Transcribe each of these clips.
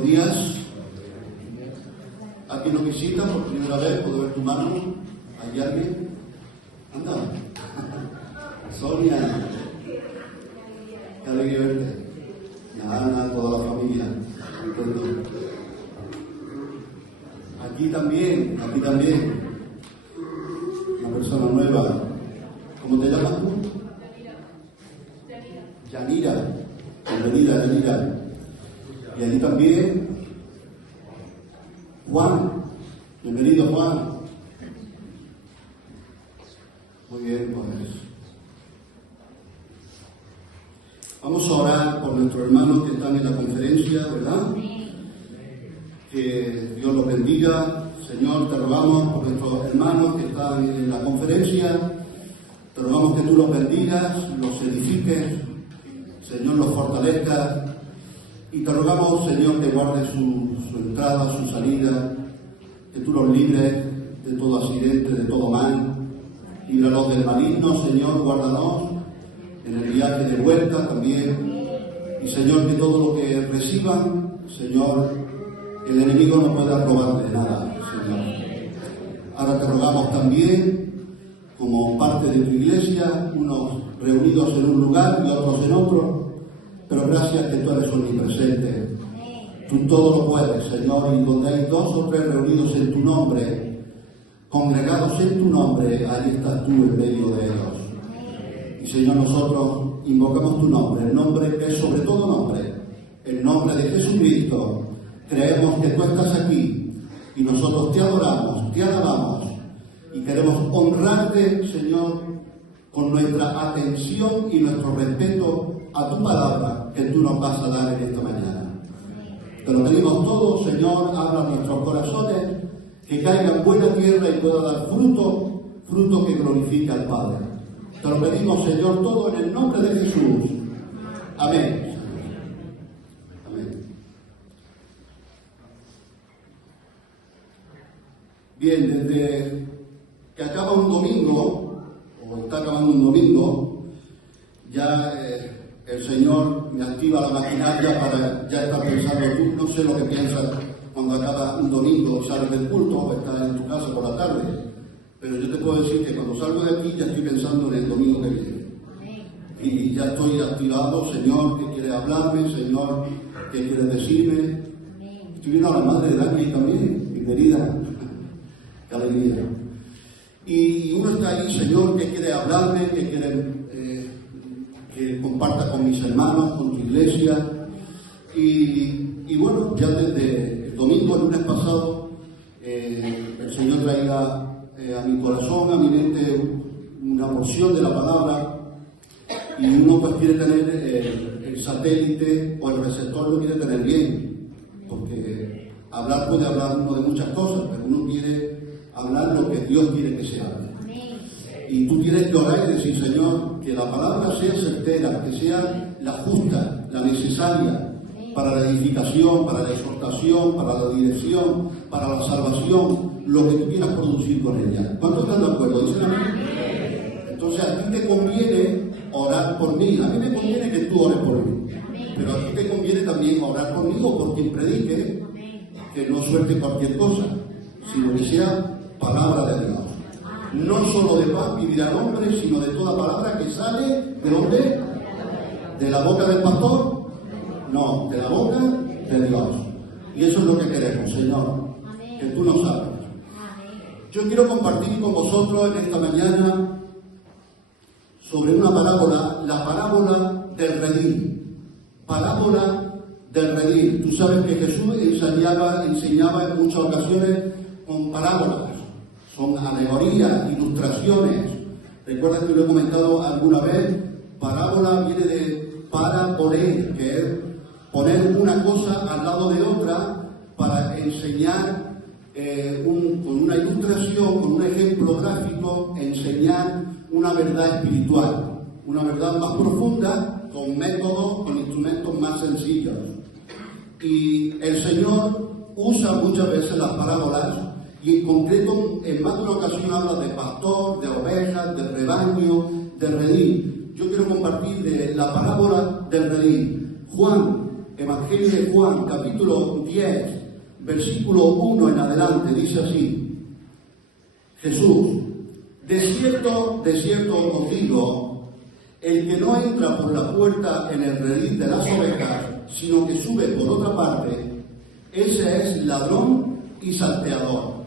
Buenos días. ¿A quien nos visita por primera vez? ¿Puedo ver tu mano? ¿Hay alguien? Anda. Sonia. Qué alegría verte. Y a Ana, toda la familia. Aquí también. Una persona nueva. ¿Cómo te llamas tú? Yanira. Bienvenida, Yanira. Y allí también Juan. Bienvenido, Juan. Muy bien, pues vamos a orar por nuestros hermanos que están en la conferencia, ¿verdad? Que Dios los bendiga. Señor, te rogamos por nuestros hermanos que están en la conferencia. Te rogamos que tú los bendigas, los edifiques, Señor, los fortalezcas. Y te rogamos, Señor, que guardes su entrada, su salida, que tú los libres de todo accidente, de todo mal. Líbralos del maligno, Señor, guárdanos en el viaje de vuelta también. Y, Señor, que todo lo que reciban, Señor, el enemigo no pueda robar de nada, Señor. Ahora te rogamos también, como parte de tu iglesia, unos reunidos en un lugar y otros en otro, pero gracias que tú eres omnipresente. Tú todo lo puedes, Señor, y donde hay 2 o 3 reunidos en tu nombre, congregados en tu nombre, ahí estás tú en medio de ellos. Y, Señor, nosotros invocamos tu nombre, el nombre que es sobre todo nombre, el nombre de Jesucristo. Creemos que tú estás aquí y nosotros te adoramos, te alabamos y queremos honrarte, Señor, con nuestra atención y nuestro respeto a tu palabra que tú nos vas a dar en esta mañana. Te lo pedimos todo, Señor, abra nuestros corazones, que caiga en buena tierra y pueda dar fruto que glorifique al Padre. Te lo pedimos, Señor, todo en el nombre de Jesús. Amén. Amén. Bien, desde que acaba un domingo, o está acabando un domingo, ya el Señor me activa la maquinaria para ya estar pensando. Tú no sé lo que piensas cuando acaba un domingo y sales del culto o estás en tu casa por la tarde, pero yo te puedo decir que cuando salgo de aquí ya estoy pensando en el domingo que viene. Y ya estoy activado. Señor, ¿qué quieres hablarme? Señor, ¿qué quieres decirme? Estoy viendo a la madre de Dani también, bienvenida. Qué alegría. Y uno está ahí, Señor, ¿qué quiere hablarme? ¿Qué quiere que comparta con mis hermanos, con tu iglesia? Y bueno, ya desde el domingo, el lunes pasado, el Señor traía a mi corazón, a mi mente, una porción de la palabra, y uno pues quiere tener el satélite o el receptor, lo quiere tener bien, porque hablar puede hablar uno de muchas cosas, pero uno quiere hablar lo que Dios quiere que se hable. Y tú tienes que orar y decir, Señor, que la palabra sea certera, que sea la justa, la necesaria para la edificación, para la exhortación, para la dirección, para la salvación, lo que tú quieras producir con ella. ¿Cuántos están de acuerdo? ¿Dicen amén? Entonces a ti te conviene orar por mí. A mí me conviene que tú ores por mí. Pero a ti te conviene también orar conmigo por quien predique, que no suelte cualquier cosa, sino que sea palabra de Dios. No solo de pan vivirá el hombre, sino de toda palabra que sale, ¿de dónde? ¿De la boca del pastor? No, de la boca de Dios. Y eso es lo que queremos, Señor, que tú nos hables. Yo quiero compartir con vosotros en esta mañana sobre una parábola, la parábola del redil. Parábola del redil. Tú sabes que Jesús enseñaba en muchas ocasiones con parábolas. Son alegorías, ilustraciones. ¿Recuerdas que lo he comentado alguna vez? Parábola viene de para poner, que es poner una cosa al lado de otra para enseñar con una ilustración, con un ejemplo gráfico, enseñar una verdad espiritual, una verdad más profunda, con métodos, con instrumentos más sencillos. Y el Señor usa muchas veces las parábolas, y en concreto, en más de una ocasión habla de pastor, de ovejas, de rebaño, de redil. Yo quiero compartir de la parábola del redil. Juan, Evangelio de Juan, capítulo 10, versículo 1 en adelante, dice así: Jesús, de cierto os digo, el que no entra por la puerta en el redil de las ovejas, sino que sube por otra parte, ese es ladrón y salteador.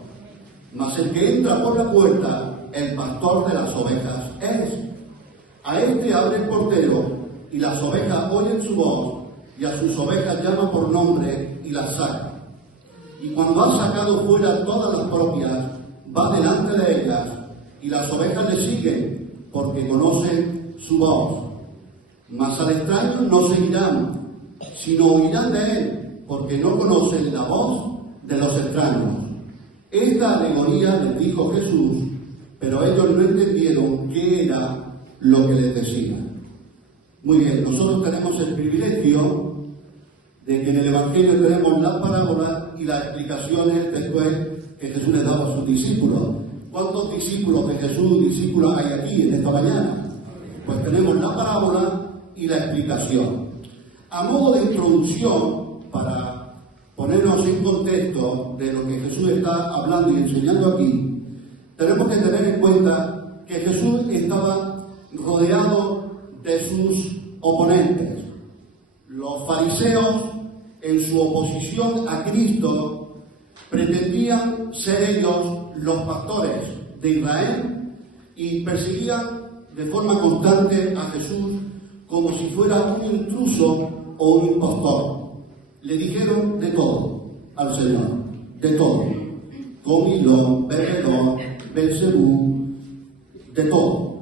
Mas el que entra por la puerta, el pastor de las ovejas es. A este abre el portero, y las ovejas oyen su voz, y a sus ovejas llama por nombre y las saca. Y cuando ha sacado fuera todas las propias, va delante de ellas, y las ovejas le siguen, porque conocen su voz. Mas al extraño no seguirán, sino oirán de él, porque no conocen la voz de los extraños. Esta alegoría les dijo Jesús, pero ellos no entendieron qué era lo que les decía. Muy bien, nosotros tenemos el privilegio de que en el Evangelio tenemos las parábolas y las explicaciones después que Jesús les daba a sus discípulos. ¿Cuántos discípulos de Jesús, discípulos hay aquí en esta mañana? Pues tenemos la parábola y la explicación. A modo de introducción, para ponernos en contexto de lo que Jesús está hablando y enseñando aquí, tenemos que tener en cuenta que Jesús estaba rodeado de sus oponentes. Los fariseos, en su oposición a Cristo, pretendían ser ellos los pastores de Israel y perseguían de forma constante a Jesús como si fuera un intruso o un impostor. Le dijeron de todo al Señor, de todo. Comilón, bebedor, Belcebú, de todo.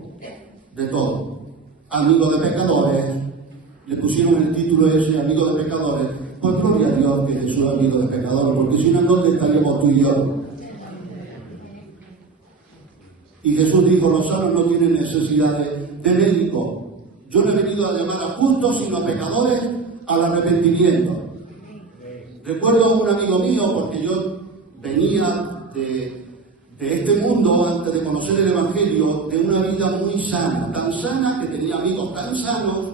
Amigo de pecadores, le pusieron el título ese, amigo de pecadores. Pues gloria a Dios que Jesús es amigo de pecadores, porque si no, ¿dónde estaríamos tú y yo? Y Jesús dijo, los sanos no tienen necesidad de médico. Yo no he venido a llamar a justos, sino a pecadores al arrepentimiento. Recuerdo a un amigo mío, porque yo venía de este mundo, antes de conocer el Evangelio, de una vida muy sana, tan sana que tenía amigos tan sanos,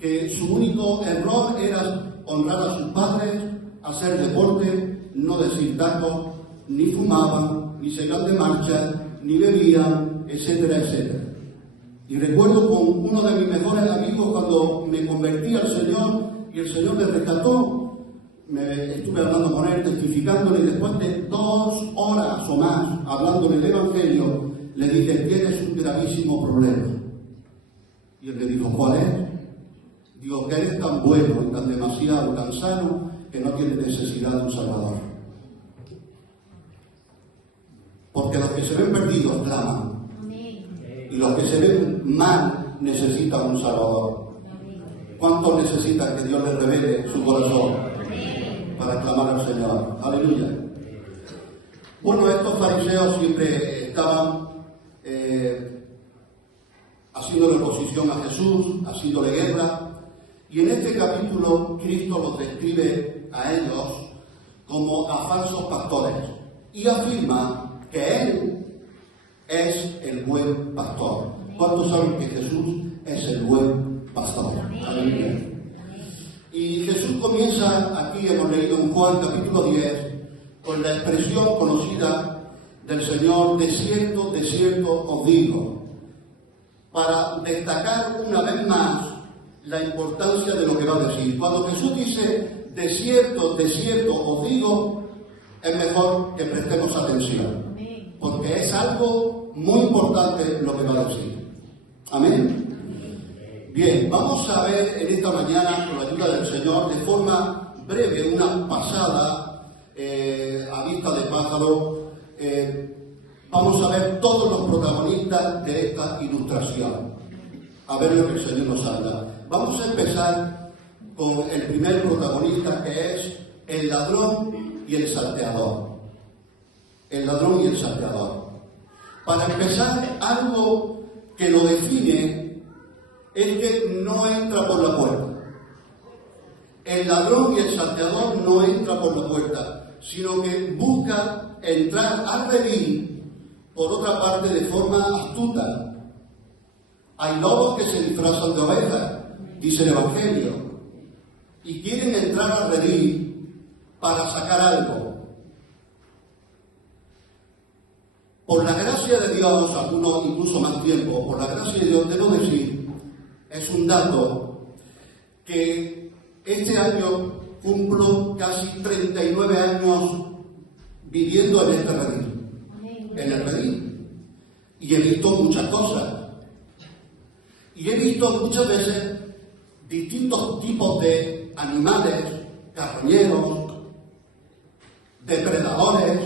que su único error era honrar a sus padres, hacer deporte, no decir tacos, ni fumaban, ni se iban de marcha, ni bebían, etcétera, etcétera. Y recuerdo con uno de mis mejores amigos cuando me convertí al Señor y el Señor me rescató, estuve hablando con él, testificándole, y después de 2 horas o más hablándole del Evangelio, le dije, tienes un gravísimo problema. Y él me dijo, ¿cuál es? Digo, que eres tan bueno y tan demasiado, tan sano, que no tienes necesidad de un Salvador. Porque los que se ven perdidos claman. Y los que se ven mal necesitan un Salvador. ¿Cuántos necesitan que Dios les revele su corazón para clamar al Señor? Aleluya. Bueno, estos fariseos siempre estaban haciéndole oposición a Jesús, haciéndole guerra. Y en este capítulo Cristo los describe a ellos como a falsos pastores y afirma que Él es el buen pastor. ¿Cuántos saben que Jesús es el buen pastor? Aleluya. Y Jesús comienza, aquí hemos leído en Juan capítulo 10, con la expresión conocida del Señor, de cierto os digo, para destacar una vez más la importancia de lo que va a decir. Cuando Jesús dice, de cierto os digo, es mejor que prestemos atención, porque es algo muy importante lo que va a decir. Amén. Bien, vamos a ver en esta mañana, con la ayuda del Señor, de forma breve, una pasada a vista de pájaro. Vamos a ver todos los protagonistas de esta ilustración, a ver lo que el Señor nos habla. Vamos a empezar con el primer protagonista, que es el ladrón y el salteador. El ladrón y el salteador. Para empezar, algo que lo define es que no entra por la puerta. El ladrón y el salteador no entra por la puerta, sino que busca entrar al redil por otra parte de forma astuta. Hay lobos que se disfrazan de ovejas, dice el Evangelio, y quieren entrar al redil para sacar algo. Por la gracia de Dios, algunos incluso más tiempo, por la gracia de Dios, debo decir, es un dato que este año cumplo casi 39 años viviendo en este redil, en el redil, y he visto muchas cosas. Y he visto muchas veces distintos tipos de animales, carroñeros, depredadores,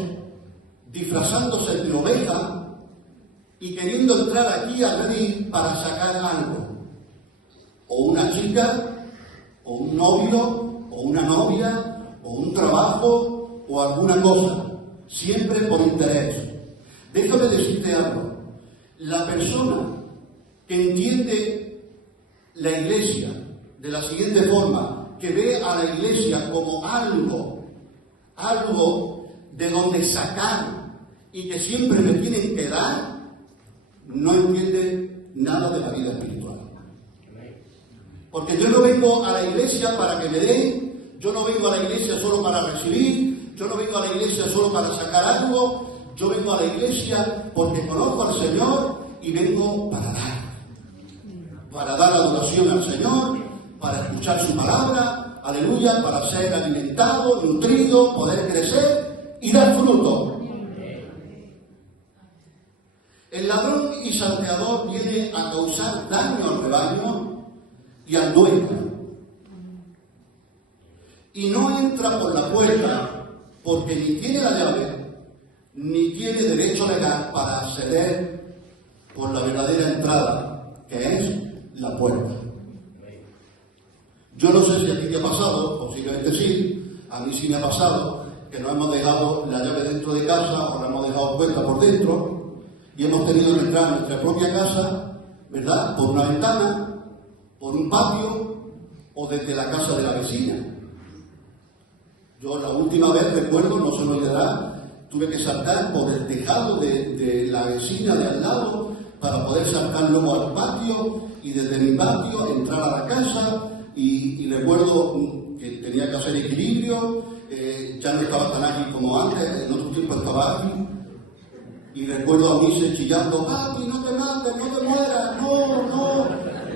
disfrazándose de oveja y queriendo entrar aquí al redil para sacar algo. O una chica, o un novio, o una novia, o un trabajo, o alguna cosa. Siempre por interés. Déjame decirte algo. La persona que entiende la iglesia de la siguiente forma, que ve a la iglesia como algo de donde sacar y que siempre me tienen que dar, no entiende nada de la vida espiritual. Porque yo no vengo a la iglesia para que me den, yo no vengo a la iglesia solo para recibir, yo no vengo a la iglesia solo para sacar algo, yo vengo a la iglesia porque conozco al Señor y vengo para dar adoración al Señor, para escuchar su palabra, aleluya, para ser alimentado, nutrido, poder crecer y dar fruto. El ladrón y salteador viene a causar daño al rebaño y al dueño. Y no entra por la puerta porque ni tiene la llave, ni tiene derecho legal para acceder por la verdadera entrada, que es la puerta. Yo no sé si a ti te ha pasado, posiblemente sí, a mí sí me ha pasado, que nos hemos dejado la llave dentro de casa o la hemos dejado puesta por dentro y hemos tenido que entrar a nuestra propia casa, ¿verdad? Por una ventana, por un patio o desde la casa de la vecina. Yo la última vez, recuerdo, no se me olvidará, tuve que saltar por el tejado de la vecina de al lado para poder saltar luego al patio y desde mi patio entrar a la casa y recuerdo que tenía que hacer equilibrio, ya no estaba tan ágil como antes, en otro tiempo estaba ágil y recuerdo a mí chillando, papi, no te mates, no te mueras, no.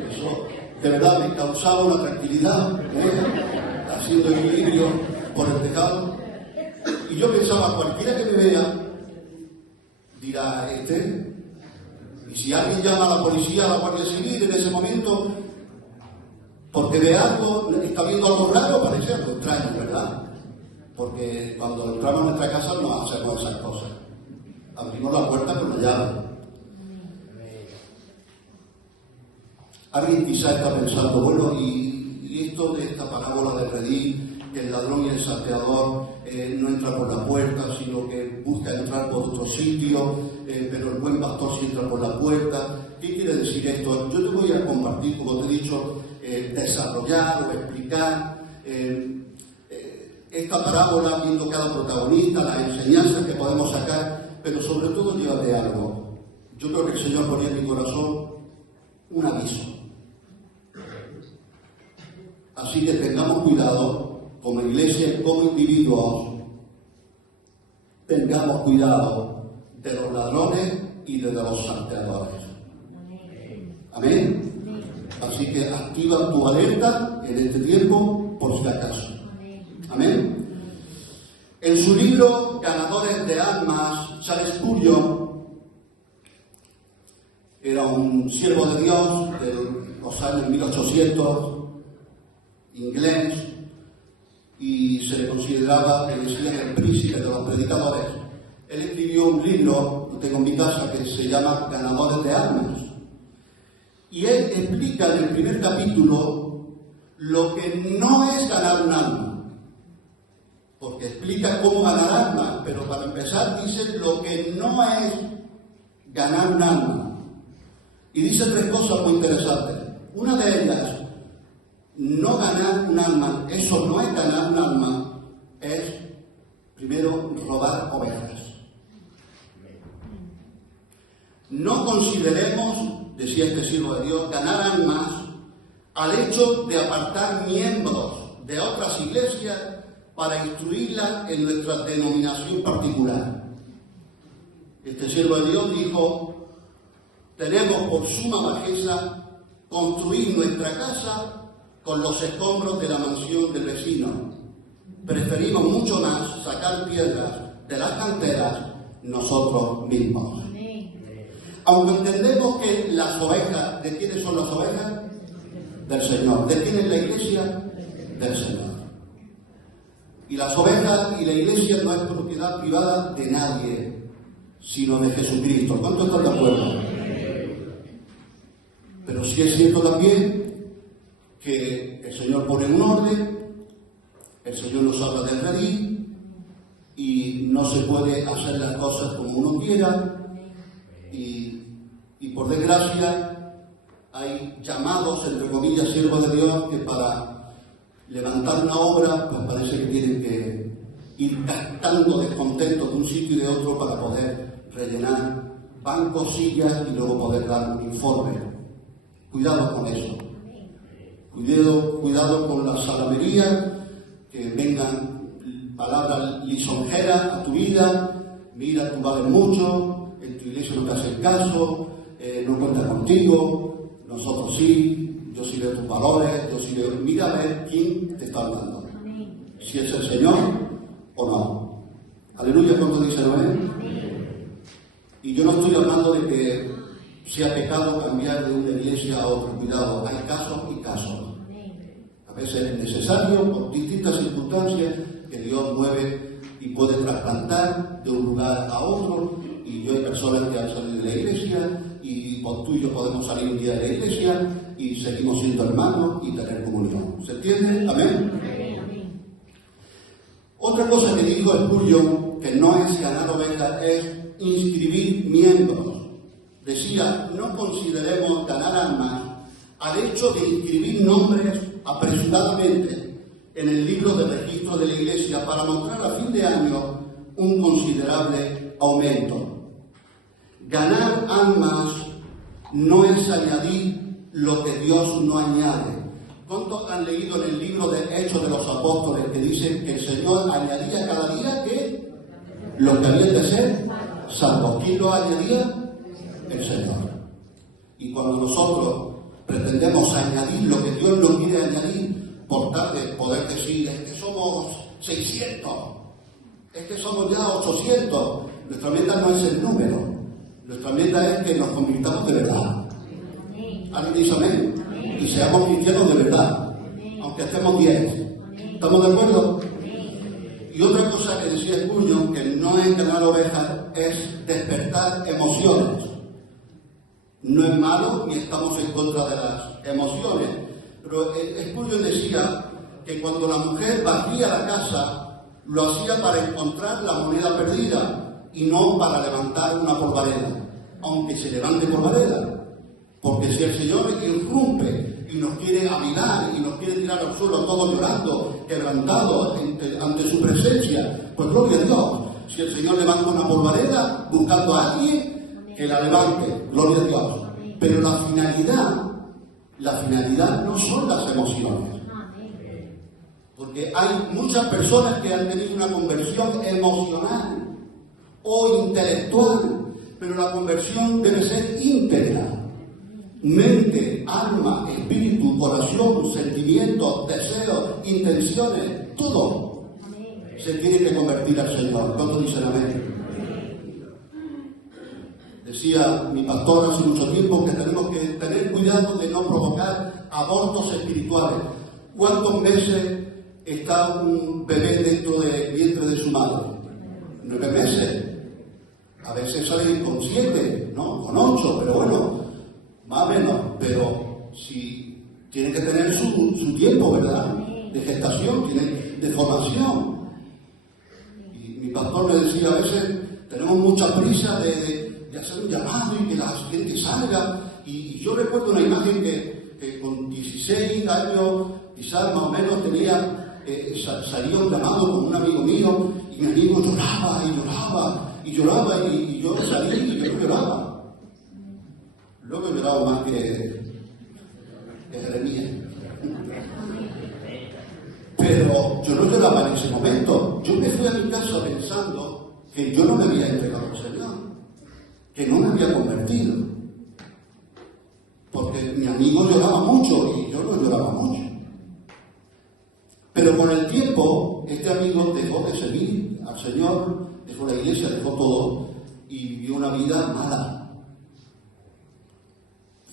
Eso de verdad me causaba una tranquilidad, haciendo equilibrio por el tejado. Y yo pensaba, cualquiera que me vea dirá, y si alguien llama a la policía, a la Guardia Civil en ese momento, porque ve algo, está viendo algo raro, parece algo extraño, ¿verdad? Porque cuando entramos a nuestra casa no hacemos esas cosas. Abrimos la puerta con la llave. Alguien quizá está pensando, bueno, y esto de esta parábola del redil, que el ladrón y el salteador no entra por la puerta, sino que busca entrar por otro sitio, pero el buen pastor sí entra por la puerta. ¿Qué quiere decir esto? Yo te voy a compartir, como te he dicho, desarrollar o explicar esta parábola, viendo cada protagonista, las enseñanzas que podemos sacar, pero sobre todo llévate algo. Yo creo que el Señor ponía en mi corazón un aviso. Así que tengamos cuidado, como iglesia y como individuos, tengamos cuidado de los ladrones y de los salteadores. Amén. Así que activa tu alerta en este tiempo por si acaso. Amén. En su libro Ganadores de Almas, Charles Spurgeon era un siervo de Dios de los años 1800, inglés, y se le consideraba, que decían, el príncipe de los predicadores. Él escribió un libro, lo tengo en mi casa, que se llama Ganadores de Almas. Y él explica en el primer capítulo lo que no es ganar un alma. Porque explica cómo ganar alma, pero para empezar dice lo que no es ganar un alma. Y dice tres cosas muy interesantes. Una de ellas, no ganar un alma, eso no es ganar un alma, es primero robar ovejas. No consideremos, decía este siervo de Dios, ganar almas al hecho de apartar miembros de otras iglesias para instruirlas en nuestra denominación particular. Este siervo de Dios dijo: tenemos por suma bajeza construir nuestra casa con los escombros de la mansión del vecino. Preferimos mucho más sacar piedras de las canteras nosotros mismos. Aunque entendemos que las ovejas, ¿de quiénes son las ovejas? Del Señor. ¿De quién es la iglesia? Del Señor. Y las ovejas y la iglesia no es propiedad privada de nadie, sino de Jesucristo. ¿Cuántos están de acuerdo? Pero sí es cierto también que el Señor pone un orden, el Señor nos habla del redil y no se puede hacer las cosas como uno quiera, y por desgracia hay llamados, entre comillas, siervos de Dios, que para levantar una obra pues parece que tienen que ir gastando descontentos de un sitio y de otro para poder rellenar bancos, sillas y luego poder dar un informe. Cuidado con eso. Cuidado con la salamería, que vengan palabras lisonjeras a tu vida. Mira, tú vales mucho, en tu iglesia no te hacen caso, no cuentas contigo, nosotros sí, yo sí veo tus valores, yo sí veo. Mira a ver quién te está hablando. Si es el Señor o no. Aleluya, ¿cuánto dice amén? Y yo no estoy hablando de que sea pecado cambiar de una iglesia a otra. Cuidado, hay casos y casos. A veces es necesario, por distintas circunstancias, que Dios mueve y puede trasplantar de un lugar a otro. Y yo hay personas que han salido de la iglesia, y por tú y yo podemos salir un día de la iglesia y seguimos siendo hermanos y tener comunión. ¿Se entiende? Amén. Otra cosa que dijo Spurgeon, que no es ganar ovejas, es inscribir miembros. Decía: no consideremos ganar almas al hecho de inscribir nombres apresuradamente en el libro de registro de la iglesia para mostrar a fin de año un considerable aumento. Ganar almas no es añadir lo que Dios no añade. ¿Cuántos han leído en el libro de Hechos de los Apóstoles que dicen que el Señor añadía cada día que lo que había de ser salvos? ¿Quién lo añadía? El Señor. Y cuando nosotros pretendemos añadir lo que Dios no quiere añadir, por tal de poder decir: es que somos 600, es que somos ya 800, nuestra meta no es el número, nuestra meta es que nos convirtamos de verdad. ¿Alguien dice amén? Y seamos cristianos de verdad, aunque estemos 10. ¿Estamos de acuerdo? Y otra cosa que decía Spurgeon, que no es ganar ovejas, es despertar emociones. No es malo ni estamos en contra de las emociones, pero Spurgeon decía que cuando la mujer barría la casa, lo hacía para encontrar la moneda perdida y no para levantar una polvareda, aunque se levante polvareda. Porque si el Señor irrumpe y nos quiere avivar y nos quiere tirar al suelo todos llorando, quebrantados ante su presencia, pues gloria a Dios. Si el Señor levanta una polvareda buscando a alguien, que la levante, gloria a Dios. Pero la finalidad no son las emociones. Porque hay muchas personas que han tenido una conversión emocional o intelectual, pero la conversión debe ser íntegra. Mente, alma, espíritu, corazón, sentimientos, deseos, intenciones, todo se tiene que convertir al Señor. ¿Cuántos dicen amén? Decía mi pastor hace mucho tiempo que tenemos que tener cuidado de no provocar abortos espirituales. ¿Cuántos meses está un bebé dentro del vientre de su madre? 9 meses. A veces sale con 7, ¿no? Con 8, pero bueno, más o menos. Pero si tiene que tener su tiempo, ¿verdad? De gestación, tiene de formación. Y mi pastor me decía, a veces tenemos mucha prisa de hacer un llamado y que la gente salga. Y yo recuerdo una imagen que con 16 años, quizás más o menos, salía un llamado con un amigo mío, y mi amigo lloraba y lloraba y lloraba, y yo salí y yo lloraba. Luego he llorado más que Jeremías. a mi casa pensando que yo no me había entregado al Señor, que no me había convertido. Porque mi amigo lloraba mucho y yo no lloraba mucho. Pero con el tiempo, este amigo dejó de servir al Señor, dejó la iglesia, dejó todo y vivió una vida mala.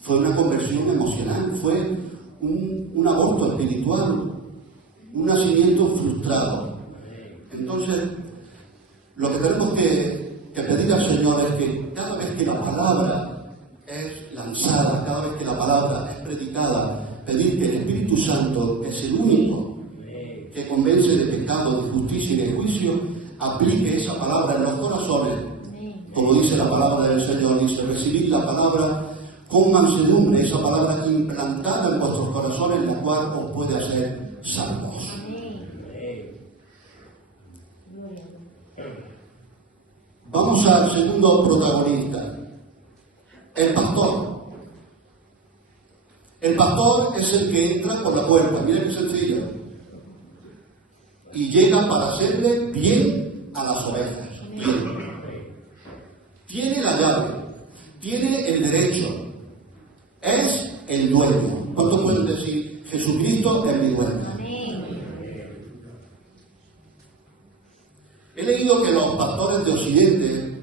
Fue una conversión emocional, fue un aborto espiritual, un nacimiento frustrado. Entonces, lo que tenemos que pedir al Señor es que cada vez que la palabra es lanzada, cada vez que la palabra es predicada, pedir que el Espíritu Santo, que es el único que convence de pecado, de justicia y de juicio, aplique esa palabra en los corazones, como dice la palabra del Señor, dice, recibid la palabra con mansedumbre, esa palabra implantada en vuestros corazones, la cual os puede hacer salvos. Vamos al segundo protagonista, el pastor. El pastor es el que entra por la puerta, miren qué sencillo, y llega para hacerle bien a las ovejas. Bien. Tiene la llave, tiene el derecho, es el dueño. ¿Cuántos pueden decir, Jesucristo es mi dueño? He leído que los pastores de Occidente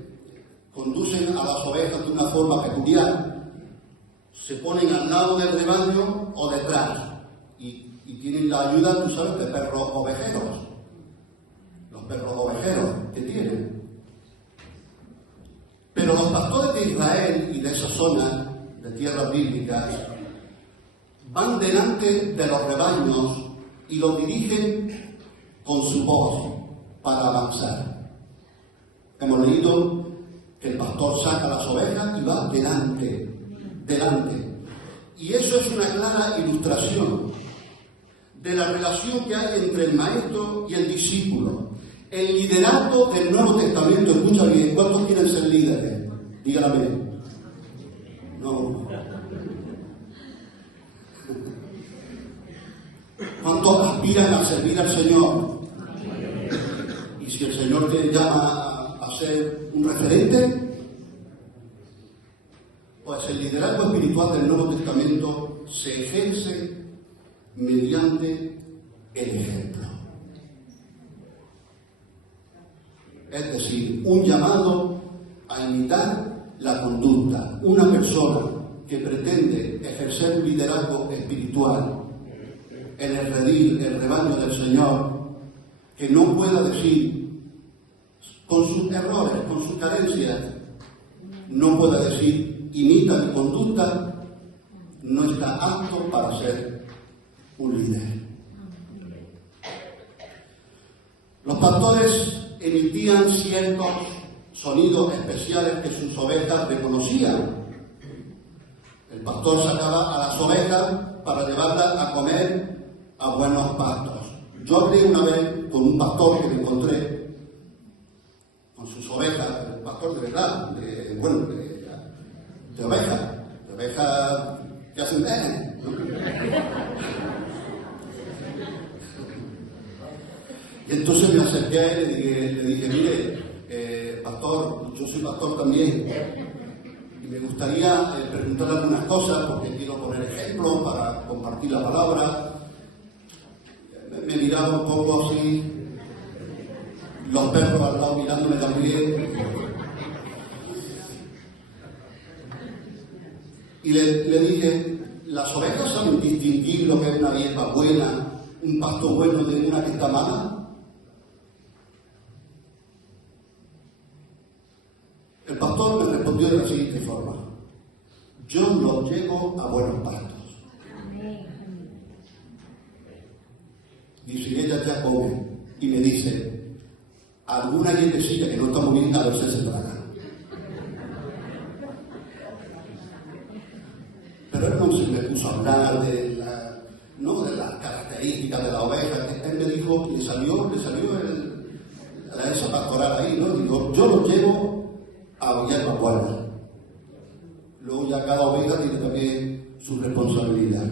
conducen a las ovejas de una forma peculiar. Se ponen al lado del rebaño o detrás y tienen la ayuda, tú sabes, de perros ovejeros. Los perros ovejeros que tienen. Pero los pastores de Israel y de esa zona de tierras bíblicas van delante de los rebaños y los dirigen con su voz para avanzar. Hemos leído que el pastor saca las ovejas y va delante. Y eso es una clara ilustración de la relación que hay entre el maestro y el discípulo. El liderazgo del Nuevo Testamento, escucha bien, ¿cuántos quieren ser líderes? Dígame. No. ¿Cuántos aspiran a servir al Señor? Y si el Señor te llama a ser un referente, pues el liderazgo espiritual del Nuevo Testamento se ejerce mediante el ejemplo. Es decir, un llamado a imitar la conducta. Una persona que pretende ejercer un liderazgo espiritual en el redil, el rebaño del Señor, que no pueda decir, con sus errores, con sus carencias, no pueda decir, imita mi conducta, no está apto para ser un líder. Los pastores emitían ciertos sonidos especiales que sus ovejas reconocían. El pastor sacaba a las ovejas para llevarlas a comer a buenos pastos. Yo hablé una vez con un pastor que me encontré con sus ovejas, el pastor de verdad, de ovejas que hacen Y entonces me acerqué a él y le dije, mire, pastor, yo soy pastor también, y me gustaría preguntarle algunas cosas porque quiero poner ejemplos para compartir la palabra. Me miraba un poco así, los perros al lado mirándome también. Y le dije, ¿las ovejas saben distinguir lo que es una hierba buena, un pasto bueno de una que está mala? El pastor me respondió de la siguiente forma: yo los llevo a buenos pastos. Dice, y ella ya come. Y me dice, alguna nietecilla que no está muy bien, a veces se traga. Pero él no se me puso a hablar de las características de la oveja. Él me dijo, le salió esa pastoral ahí, ¿no? Digo, yo los llevo a hierbas buenas. Luego ya cada oveja tiene también su responsabilidad.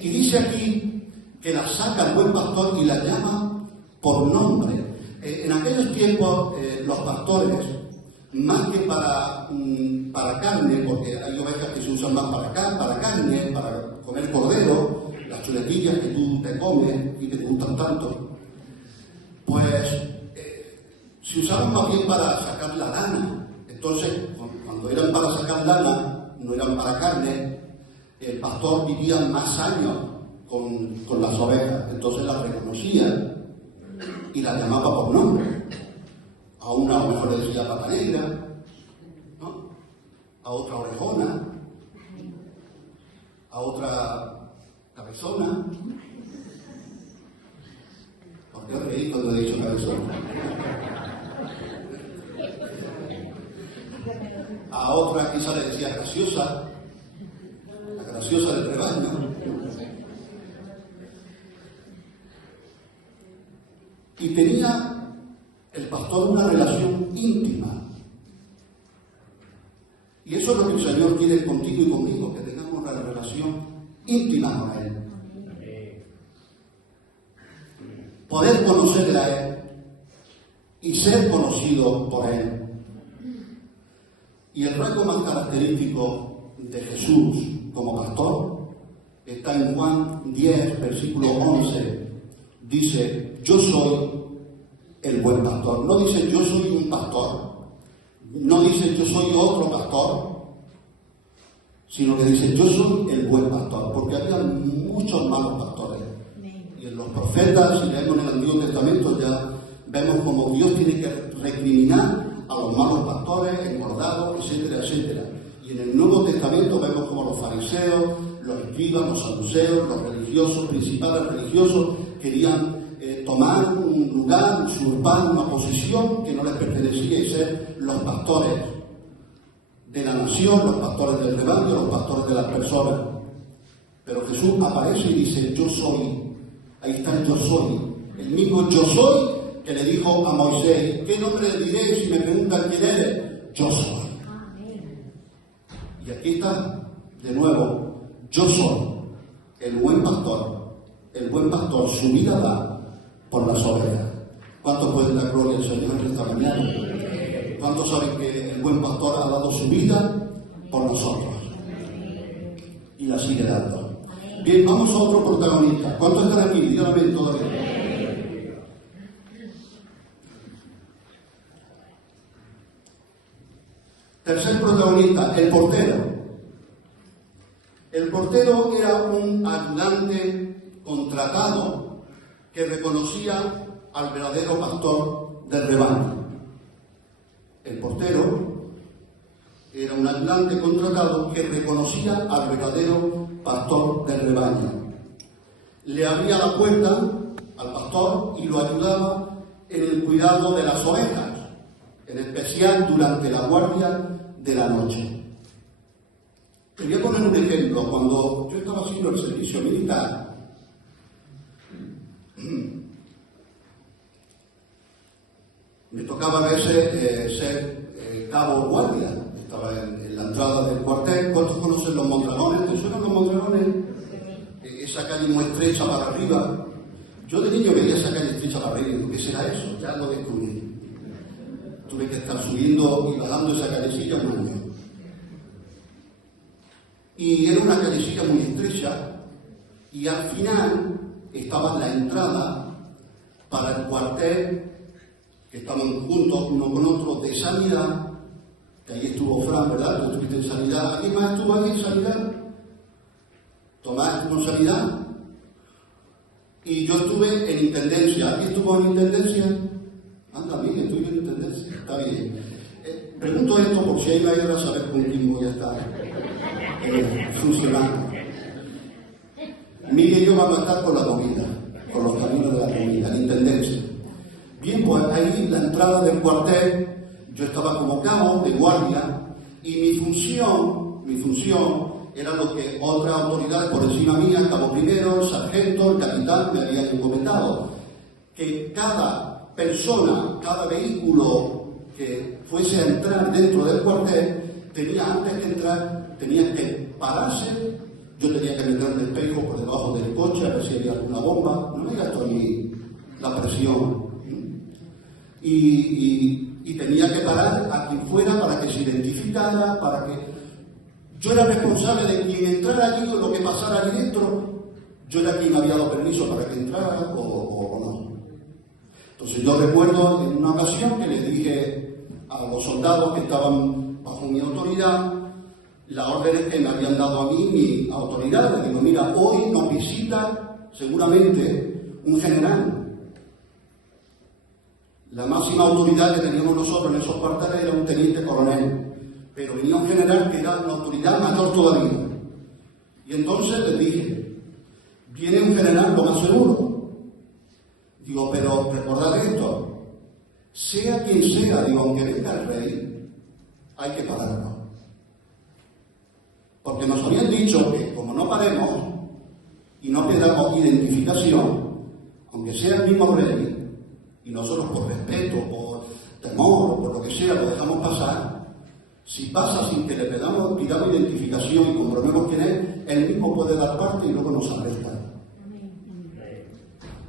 Y dice aquí que la saca el buen pastor y la llama por nombre. En aquellos tiempos los pastores, más que para carne, porque hay ovejas que se usan más para carne, para comer cordero, las chuletillas que tú te comes y que te gustan tanto, pues se usaban más bien para sacar la lana. Entonces, cuando eran para sacar lana, no eran para carne, el pastor vivía más años con las ovejas, entonces las reconocía y las llamaba por nombre. A una a lo mejor le decía pata negra, ¿no? A otra orejona, a otra cabezona. ¿Por qué os reís cuando he dicho cabezona? A otra quizá le decía graciosa, la graciosa del rebaño. Y tenía el pastor una relación íntima. Y eso es lo que el Señor quiere contigo y conmigo, que tengamos una relación íntima con Él. Poder conocerle a Él y ser conocido por Él. Y el rasgo más característico de Jesús como pastor está en Juan 10, versículo 11. Dice, yo soy el buen pastor. No dice yo soy un pastor, no dice yo soy otro pastor, sino que dice yo soy el buen pastor, porque había muchos malos pastores. Y en los profetas, si leemos en el Antiguo Testamento, ya vemos como Dios tiene que recriminar a los malos pastores, engordados, etcétera, etcétera. Y en el Nuevo Testamento vemos como los fariseos, los escribas, los saduceos, los religiosos, principales religiosos, querían tomar un lugar, usurpar una posición que no les pertenecía y ser los pastores de la nación, los pastores del rebaño, los pastores de las personas. Pero Jesús aparece y dice, yo soy. Ahí está el yo soy. El mismo yo soy que le dijo a Moisés, ¿qué nombre le diré si me preguntan quién eres? Yo soy. Y aquí está, de nuevo, yo soy el buen pastor. El buen pastor su vida da por las ovejas. ¿Cuántos pueden dar gloria al Señor en esta mañana? ¿Cuántos saben que el buen pastor ha dado su vida por nosotros? Y la sigue dando. Bien, vamos a otro protagonista. ¿Cuántos están aquí? Díganme todavía. Tercer protagonista, el portero. El portero era un ayudante contratado que reconocía al verdadero pastor del rebaño. El portero era un ayudante contratado que reconocía al verdadero pastor del rebaño. Le abría la puerta al pastor y lo ayudaba en el cuidado de las ovejas, en especial durante la guardia de la noche. Te voy a poner un ejemplo. Cuando yo estaba haciendo el servicio militar, me tocaba a veces ser cabo guardia. Estaba en la entrada del cuartel. ¿Cuántos conocen los Mondragones? ¿Te suenan los Mondragones? Esa calle muy estrecha para arriba. Yo de niño veía esa calle estrecha para arriba y digo, ¿qué será eso? Ya lo descubrí. Tuve que estar subiendo y bajando esa callecilla un año. Y era una callecilla muy estrecha y al final estaba la entrada para el cuartel, que estaban juntos uno con otro, de sanidad, que ahí estuvo Fran, ¿verdad? Tú estuviste en sanidad. ¿Alguien más estuvo ahí en sanidad? Tomás estuvo en sanidad. Y yo estuve en intendencia. ¿Alguien estuvo en intendencia? Anda bien, estoy en intendencia. Está bien. Pregunto esto por si hay una guerra, saber con quién voy a estar funcionando. Miguel y yo vamos a estar con la comida, con los caminos de la comida, en intendencia. Bien, pues ahí en la entrada del cuartel, yo estaba como cabo de guardia y mi función era lo que otras autoridades por encima mía, el cabo primero, el sargento, el capitán, me habían encomendado. Que cada persona, cada vehículo que fuese a entrar dentro del cuartel, antes de entrar, tenía que pararse. Yo tenía que meter el espejo por debajo del coche a ver si había alguna bomba. No me gastó ni la presión. y tenía que parar a quien fuera para que se identificara, para que yo era responsable de quien entrara allí o lo que pasara allí dentro. Yo era quien había dado permiso para que entrara o no. Entonces yo recuerdo en una ocasión que les dije a los soldados que estaban bajo mi autoridad las órdenes que me habían dado a mí mi autoridad. Les digo, mira, hoy nos visita seguramente un general. La máxima autoridad que teníamos nosotros en esos cuarteles era un teniente coronel, pero venía un general que era una autoridad mayor todavía. Y entonces les dije, viene un general lo más seguro. Digo, pero recordad esto, sea quien sea, digo, aunque venga el rey, hay que pararlo. Porque nos habían dicho que como no paremos y no pidamos identificación, aunque sea el mismo rey, y nosotros por respeto, por temor, por lo que sea, lo dejamos pasar, si pasa sin que le pidamos identificación y comprobemos quién es, él mismo puede dar parte y luego nos arresta.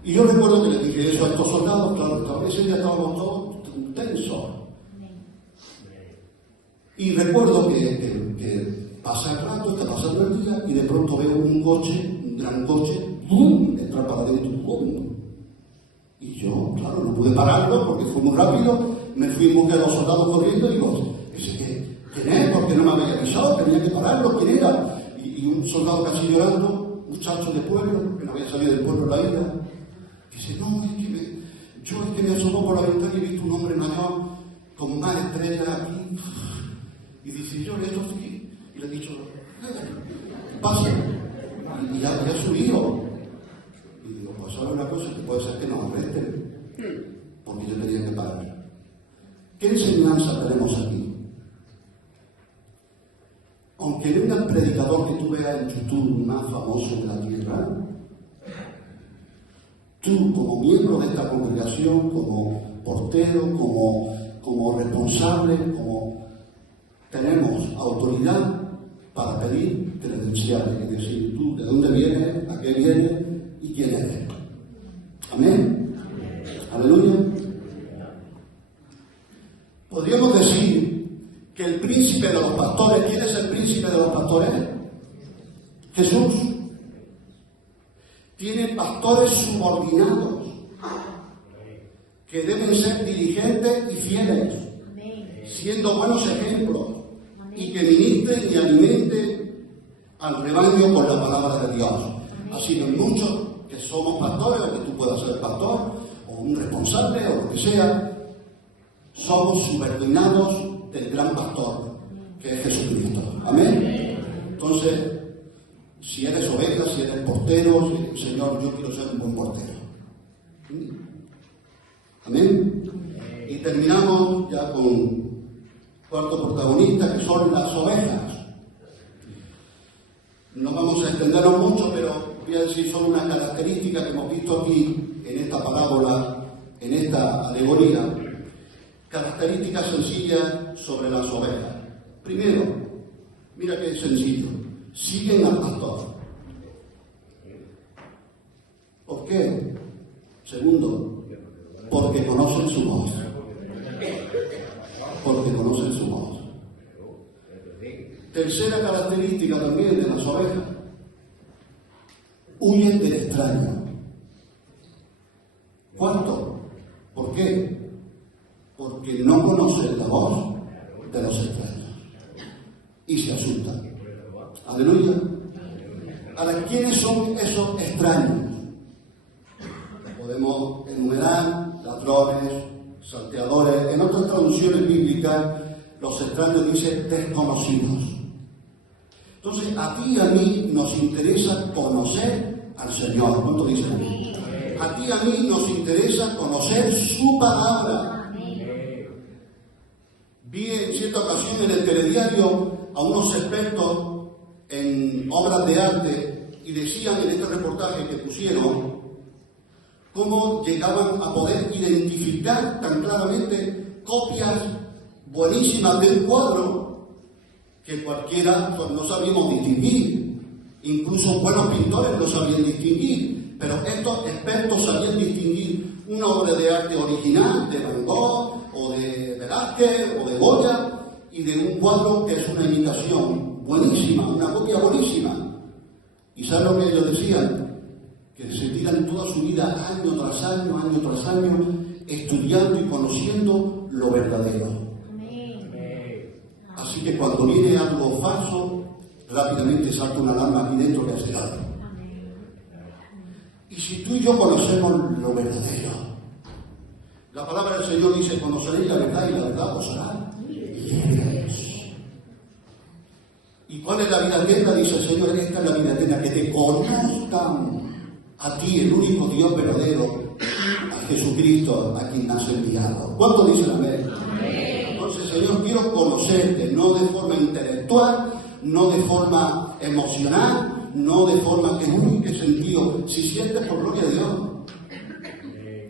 Y yo recuerdo que le dije eso a estos soldados, claro, ese día estábamos todos tensos. Y recuerdo que pasa el rato, está pasando el día, y de pronto veo un coche, un gran coche, ¡bum!, entrar para adentro, ¡bum! Y yo, claro, no pude pararlo porque fue muy rápido, me fui en busca de los soldados corriendo y digo, ¿quién es? ¿Por qué no me había avisado? Tenía que pararlo, ¿quién era? Y un soldado casi llorando, muchacho de pueblo, que no había salido del pueblo de la isla, dice, no, es que me asomó por la ventana y he visto un hombre mayor con una estrella aquí. Y dice, yo le he hecho aquí. Y le he dicho, pasa. Y ya ha subido. Y digo, pues ahora una cosa, que puede ser que nos arresten, porque yo tenía que parar. ¿Qué enseñanza tenemos aquí? Aunque venga el predicador que tú veas en YouTube más famoso de la tierra, tú como miembro de esta congregación, como portero, como responsable, como tenemos autoridad para pedir credenciales, es decir, tú de dónde vienes, a qué vienes y quién eres. Amén. Aleluya. Podríamos decir que el príncipe de los pastores, ¿quién es el príncipe de los pastores? Jesús. Tiene pastores subordinados que deben ser diligentes y fieles, siendo buenos ejemplos, y que ministren y alimenten al rebaño con la palabra de Dios. Así que muchos que somos pastores, o que tú puedas ser pastor, o un responsable, o lo que sea, somos subordinados del gran pastor, que es Jesucristo. Amén. Entonces, si eres oveja, si eres portero, Señor, yo quiero ser un buen portero. Amén. Y terminamos ya con cuarto protagonista, que son las ovejas. No vamos a extendernos mucho, pero voy a decir solo una característica que hemos visto aquí en esta parábola, en esta alegoría. Características sencillas sobre las ovejas. Primero, mira qué sencillo. Siguen al pastor. ¿Por qué? Segundo, porque conocen su voz. Porque conocen su voz. Tercera característica también de las ovejas. Huyen del extraño. Cuarto, ¿por qué? Porque no conocen la voz de los extraños y se asustan. Aleluya. Ahora, ¿quiénes son esos extraños? Podemos enumerar ladrones, salteadores. En otras traducciones bíblicas, los extraños dicen desconocidos. Entonces, a ti y a mí nos interesa conocer al Señor. ¿Cuánto dicen a mí? A ti y a mí nos interesa conocer su palabra. Vi en cierta ocasión en el telediario a unos expertos en obras de arte y decían en este reportaje que pusieron cómo llegaban a poder identificar tan claramente copias buenísimas del cuadro que cualquiera no sabíamos distinguir. Incluso buenos pintores no sabían distinguir, pero estos expertos sabían distinguir una obra de arte original de Van Gogh o de Velázquez o de Goya y de un cuadro que es una imitación buenísima, una copia buenísima. ¿Y saben lo que ellos decían? Que se tiran toda su vida, año tras año, estudiando y conociendo lo verdadero. Así que cuando viene algo falso, rápidamente salta una alarma aquí dentro que hace algo. Y si tú y yo conocemos lo verdadero, la palabra del Señor dice: conoceréis la verdad y la verdad os hará libres. ¿Y cuál es la vida eterna? Dice el Señor: esta es la vida eterna, que te conozcan a ti, el único Dios verdadero, a Jesucristo, a quien has enviado. ¿Cuánto dicen amén? Entonces, Señor, quiero conocerte, no de forma intelectual, no de forma emocional, no de forma que, uy, qué sentido. Si sientes, por gloria de Dios.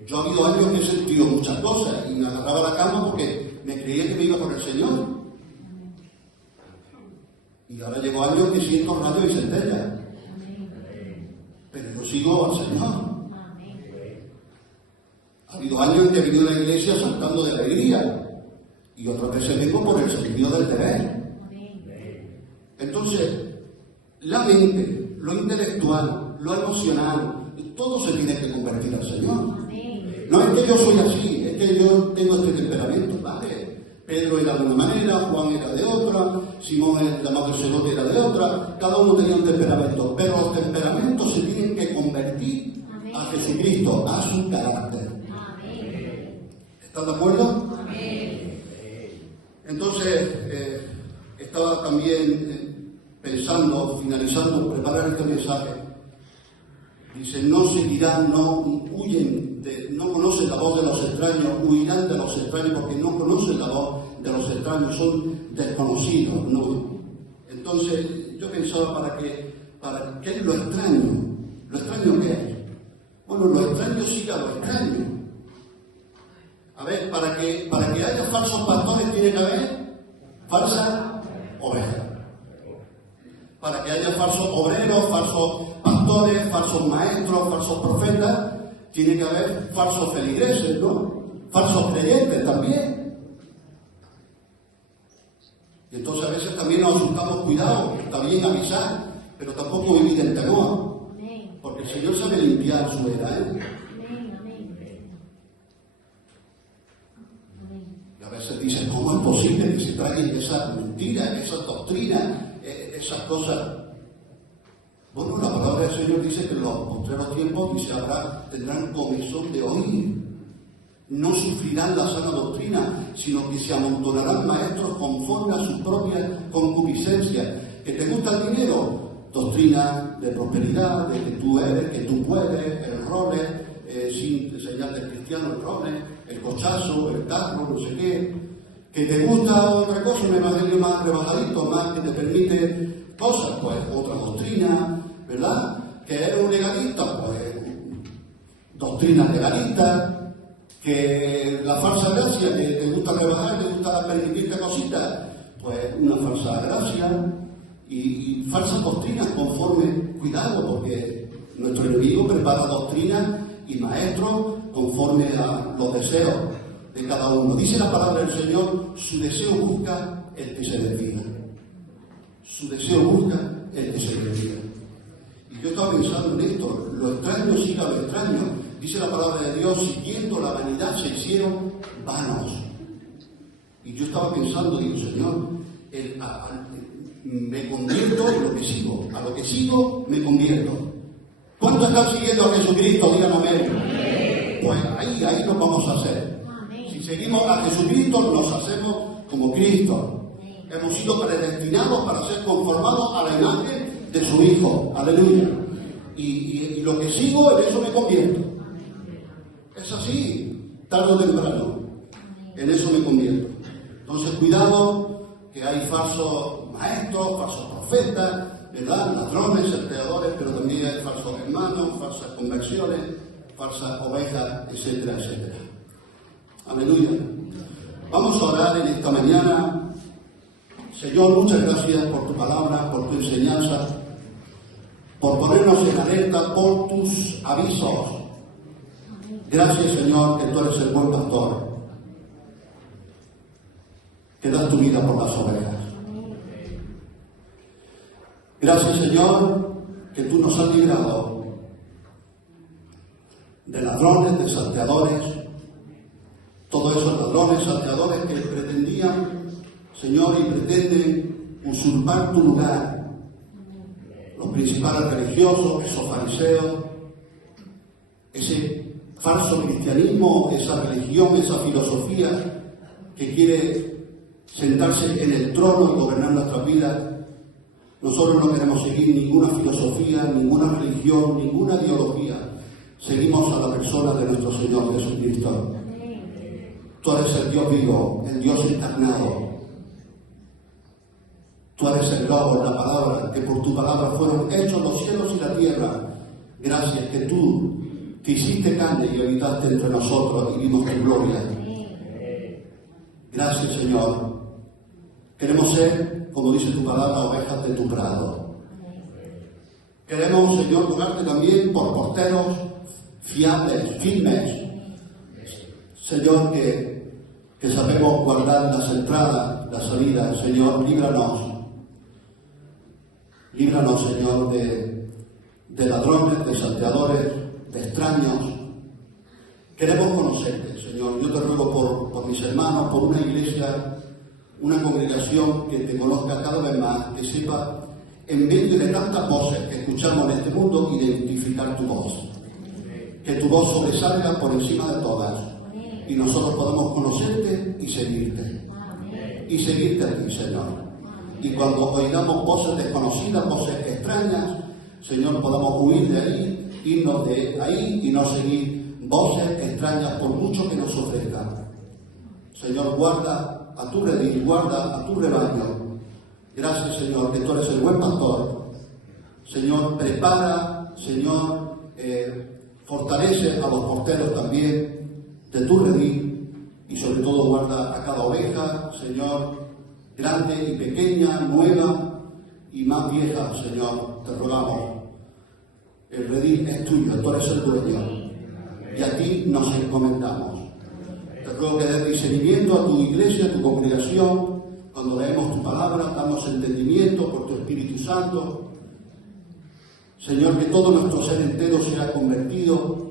Yo ha habido años que he sentido muchas cosas y me agarraba la cama porque me creía que me iba con el Señor. Y ahora llevo años que siento rayos y centellas. Pero yo sigo al Señor. Ha habido años en que he venido a la iglesia saltando de alegría. Y otras veces vengo por el sentido del deber. Entonces, la mente, lo intelectual, lo emocional, todo se tiene que convertir al Señor. No es que yo soy así, es que yo tengo este temperamento, ¿vale? Pedro era de una manera, Juan era de otra, Simón, el llamado Celote, era de otra, cada uno tenía un temperamento, pero los temperamentos se tienen que convertir a Jesucristo, a su carácter. ¿Estás de acuerdo? Entonces, estaba también pensando, finalizando, preparar este mensaje. Dice: no seguirán, no huyen, no conocen la voz de los extraños, huirán de los extraños porque no conocen la voz de los extraños, son desconocidos, ¿no? Entonces, yo pensaba, ¿para qué es lo extraño? ¿Lo extraño qué es? Bueno, lo extraño sigue a lo extraño. A ver, para que haya falsos pastores tiene que haber falsas ovejas. Para que haya falsos obreros, falsos pastores, falsos maestros, falsos profetas, tiene que haber falsos feligreses, ¿no? Falsos creyentes también. Y entonces a veces también nos asustamos, cuidado, está bien avisar, pero tampoco vivir en temor. Porque el Señor sabe limpiar su era, ¿eh? Y a veces dicen: ¿cómo es posible que se traigan esas mentiras, esas doctrinas, esas cosas? Bueno, la palabra del Señor dice que en los postreros tiempos dice, tendrán comezón de oír. No sufrirán la sana doctrina, sino que se amontonarán maestros conforme a sus propias concupiscencias. ¿Que te gusta el dinero? Doctrina de prosperidad, de que tú eres, que tú puedes, el roles, sin señal de cristiano, el roles, el cochazo, el carro, no sé qué. ¿Que te gusta otra cosa, un evangelio más rebajadito, más que te permite cosas? Pues otra doctrina, ¿verdad? ¿Que eres un legalista? Pues doctrina legalista. ¿Que la falsa gracia, que te gusta rebajar, te gusta permitirte cositas? Pues una falsa gracia y falsas doctrinas conforme, cuidado, porque nuestro enemigo prepara doctrinas y maestros conforme a los deseos de cada uno. Dice la palabra del Señor: su deseo busca el que se desvía. Su deseo busca el que se desvía. Y yo estaba pensando en esto: lo extraño sigue a lo extraño. Dice la palabra de Dios: siguiendo la vanidad se hicieron vanos. Y yo estaba pensando, digo, Señor, me convierto en lo que sigo. A lo que sigo me convierto. ¿Cuántos están siguiendo a Jesucristo? Digan amén. Pues ahí lo vamos a hacer. Si seguimos a Jesucristo, nos hacemos como Cristo. Hemos sido predestinados para ser conformados a la imagen de su Hijo. Aleluya. Y lo que sigo, en eso me convierto. Es así, tarde o temprano. En eso me convierto. Entonces, cuidado, que hay falsos maestros, falsos profetas, ¿verdad? Ladrones, empleadores, pero también hay falsos hermanos, falsas conversiones, falsas ovejas, etcétera, etcétera. Aleluya. Vamos a orar en esta mañana. Señor, muchas gracias por tu palabra, por tu enseñanza, por ponernos en alerta, por tus avisos. Gracias, Señor, que tú eres el buen pastor, que das tu vida por las ovejas. Gracias, Señor, que tú nos has librado de ladrones, de salteadores, todos esos ladrones, salteadores que pretendían, Señor, y pretenden usurpar tu lugar. Los principales religiosos, esos fariseos, ese falso cristianismo, esa religión, esa filosofía que quiere sentarse en el trono y gobernar nuestra vida. Nosotros no queremos seguir ninguna filosofía, ninguna religión, ninguna ideología. Seguimos a la persona de nuestro Señor Jesucristo. Tú eres el Dios vivo, el Dios encarnado. Tú eres el Logos, la palabra, que por tu palabra fueron hechos los cielos y la tierra. Gracias que tú te hiciste carne y habitaste entre nosotros y vimos tu gloria. Gracias, Señor. Queremos ser, como dice tu palabra, ovejas de tu prado. Queremos, Señor, rogarte también por porteros fiables, firmes. Señor, que sabemos guardar las entradas, las salidas. Señor, líbranos. Líbranos, Señor, de ladrones, de salteadores, de extraños. Queremos conocerte, Señor. Yo te ruego por mis hermanos, por una iglesia, una congregación que te conozca cada vez más, que sepa, en medio de tantas voces que escuchamos en este mundo, identificar tu voz. Que tu voz sobresalga por encima de todas y nosotros podamos conocerte y seguirte. Y seguirte a ti, Señor. Y cuando oigamos voces desconocidas, voces extrañas, Señor, podamos huir de ahí, irnos de ahí y no seguir voces extrañas por mucho que nos ofrezcan. Señor, guarda a tu redil, guarda a tu rebaño. Gracias, Señor, que tú eres el buen pastor. Señor, prepara, Señor, fortalece a los porteros también de tu redil y sobre todo guarda a cada oveja, Señor, grande y pequeña, nueva y más vieja, Señor, te rogamos. El redil es tuyo, tú eres el dueño y a ti nos encomendamos. Te ruego que des discernimiento a tu iglesia, a tu congregación, cuando leemos tu palabra, danos entendimiento por tu Espíritu Santo. Señor, que todo nuestro ser entero sea convertido.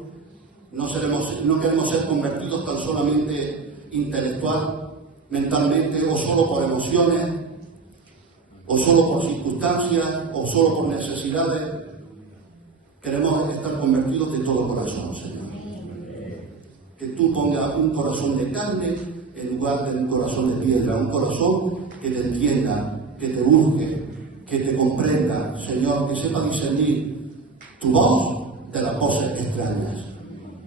No queremos ser convertidos tan solamente intelectual, mentalmente, o solo por emociones, o solo por circunstancias, o solo por necesidades. Queremos estar convertidos de todo corazón, Señor. Que tú pongas un corazón de carne en lugar de un corazón de piedra, un corazón que te entienda, que te busque, que te comprenda, Señor, que sepa discernir tu voz de las voces extrañas.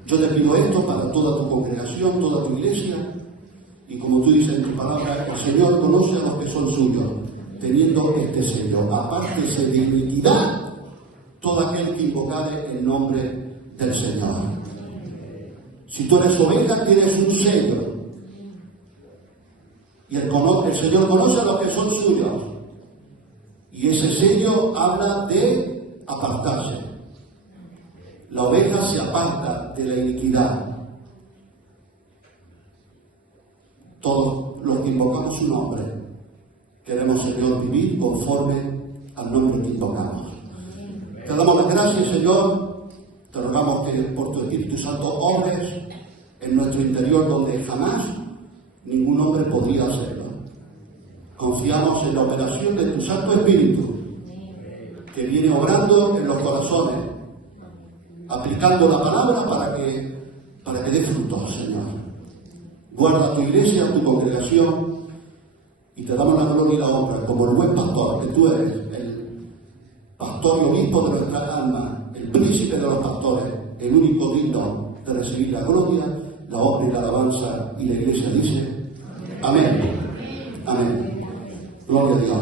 Yo te pido esto para toda tu congregación, toda tu iglesia, y como tú dices en tu palabra, el Señor conoce a los que son suyos, teniendo este sello. Apártese de iniquidad todo aquel que invocare el nombre del Señor. Si tú eres oveja, tienes un sello. Y el Señor conoce a los que son suyos. Y ese sello habla de apartarse. La oveja se aparta de la iniquidad. Todos los que invocamos su nombre, queremos, Señor, vivir conforme al nombre que invocamos. Te damos las gracias, Señor. Te rogamos que por tu Espíritu Santo obres en nuestro interior donde jamás ningún hombre podría hacerlo. Confiamos en la operación de tu Santo Espíritu, que viene obrando en los corazones, aplicando la palabra para que dé frutos, Señor. Guarda tu iglesia, tu congregación, y te damos la gloria y la honra como el buen pastor, que tú eres el pastor y obispo de nuestra alma, el príncipe de los pastores, el único digno de recibir la gloria, la honra y la alabanza. Y la iglesia dice, amén. Amén. Gloria a Dios.